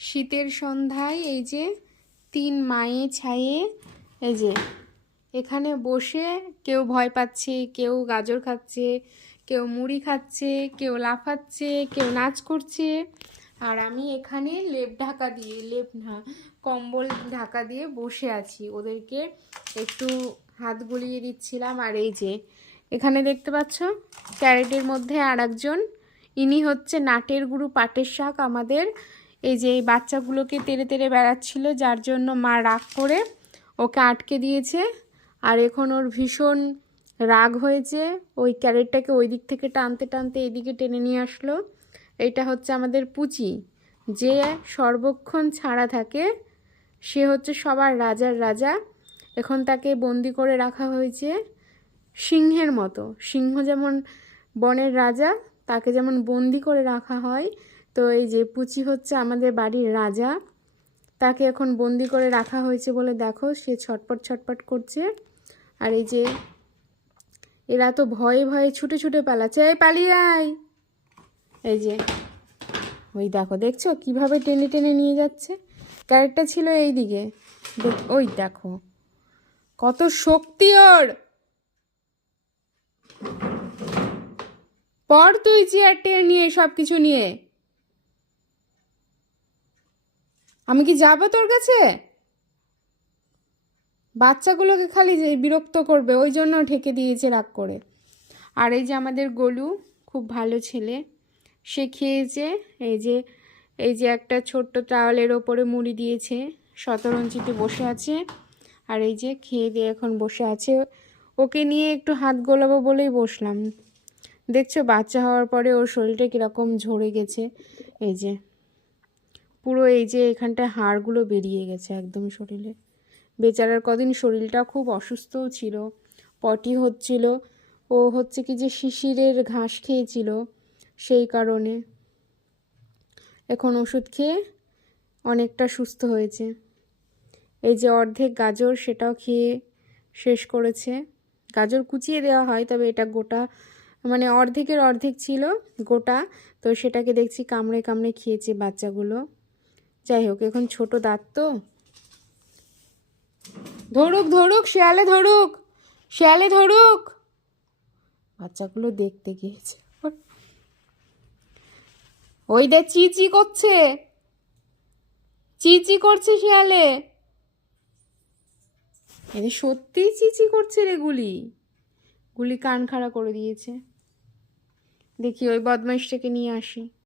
শীতের সন্ধ্যায় এই যে 3 মায়ে ছায়ে এই যে এখানে বসে কেউ ভয় পাচ্ছে, কেউ গাজর খাচ্ছে, কেউ মুড়ি খাচ্ছে, কেউ লাফাচ্ছে, কেউ নাচ করছে। আর আমি এখানে লেপ ঢাকা দিয়ে, লেপ না কম্বল ঢাকা দিয়ে বসে আছি, ওদেরকে একটু হাত বুলিয়ে দিচ্ছিলাম। আর এই যে এখানে দেখতে পাচ্ছ ক্যারেটের মধ্যে আর একজন, ইনি হচ্ছে নাটের গুরু পাটের শাক আমাদের। এই যে এই বাচ্চাগুলোকে তেড়ে তেড়ে বেড়াচ্ছিল, যার জন্য মা রাগ করে ওকে আটকে দিয়েছে। আর এখন ওর ভীষণ রাগ হয়েছে, ওই ক্যারেটটাকে ওই দিক থেকে টানতে টানতে এদিকে টেনে নিয়ে আসলো। এটা হচ্ছে আমাদের পুচি, যে সর্বক্ষণ ছাড়া থাকে, সে হচ্ছে সবার রাজার রাজা। এখন তাকে বন্দি করে রাখা হয়েছে সিংহের মতো। সিংহ যেমন বনের রাজা, তাকে যেমন বন্দি করে রাখা হয়, তো এই যে পুচি হচ্ছে আমাদের বাড়ির রাজা। তাকে এখন বন্দি করে রাখা হয়েছে বলে দেখো সে ছটপট ছটপট করছে। আর এই যে এরা তো ভয়ে ভয়ে ছুটে ছুটে পালাচ্ছে, এই পালিয়ে আয়। এই যে ওই দেখো, দেখছো কিভাবে টেনে টেনে নিয়ে যাচ্ছে। ক্যারেটটা ছিল এই দিকে, ওই দেখো কত শক্তি ওর। পর তুই চেয়ার টেয়ার নিয়ে সব কিছু নিয়ে, আমি কি যাবো তোর কাছে? বাচ্চাগুলোকে খালি যে বিরক্ত করবে, ওই জন্য ঠেকে দিয়েছে রাগ করে। আর এই যে আমাদের গোলু খুব ভালো ছেলে, সে খেয়েছে। এই যে একটা ছোট্ট টাওয়ালের ওপরে মুড়ি দিয়েছে, শতরঞ্জিতে বসে আছে। আর এই যে খেয়ে দিয়ে এখন বসে আছে। ওকে নিয়ে একটু হাত গোলাবো বলেই বসলাম। দেখছো বাচ্চা হওয়ার পরে ওর শরীরটা কীরকম ঝরে গেছে। এই যে পুরো এই যে এখানটায় হাড়গুলো বেরিয়ে গেছে একদম শরীরে। বেচারার কদিন শরীরটা খুব অসুস্থও ছিল, পটি হচ্ছিল। ও হচ্ছে কি যে শিশিরের ঘাস খেয়েছিল, সেই কারণে এখন ওষুধ খেয়ে অনেকটা সুস্থ হয়েছে। এই যে অর্ধেক গাজর, সেটাও খেয়ে শেষ করেছে। গাজর কুচিয়ে দেওয়া হয়, তবে এটা গোটা, মানে অর্ধেকের অর্ধেক ছিল গোটা, তো সেটাকে দেখছি কামড়ে কামড়ে খেয়েছে বাচ্চাগুলো। যাই হোক, এখন ছোট দাঁত তো। ধরুক ধরুক, শেয়ালে ধরুক, শেয়ালে ধরুক। বাচ্চাগুলো দেখতে গিয়েছে, ওই দে চি চি করছে, চি চি করছে শেয়ালে। এদের সত্যিই চিচি করছে রে গুলি, গুলি কান খাড়া করে দিয়েছে। দেখি ওই বদমাইশটাকে নিয়ে আসি।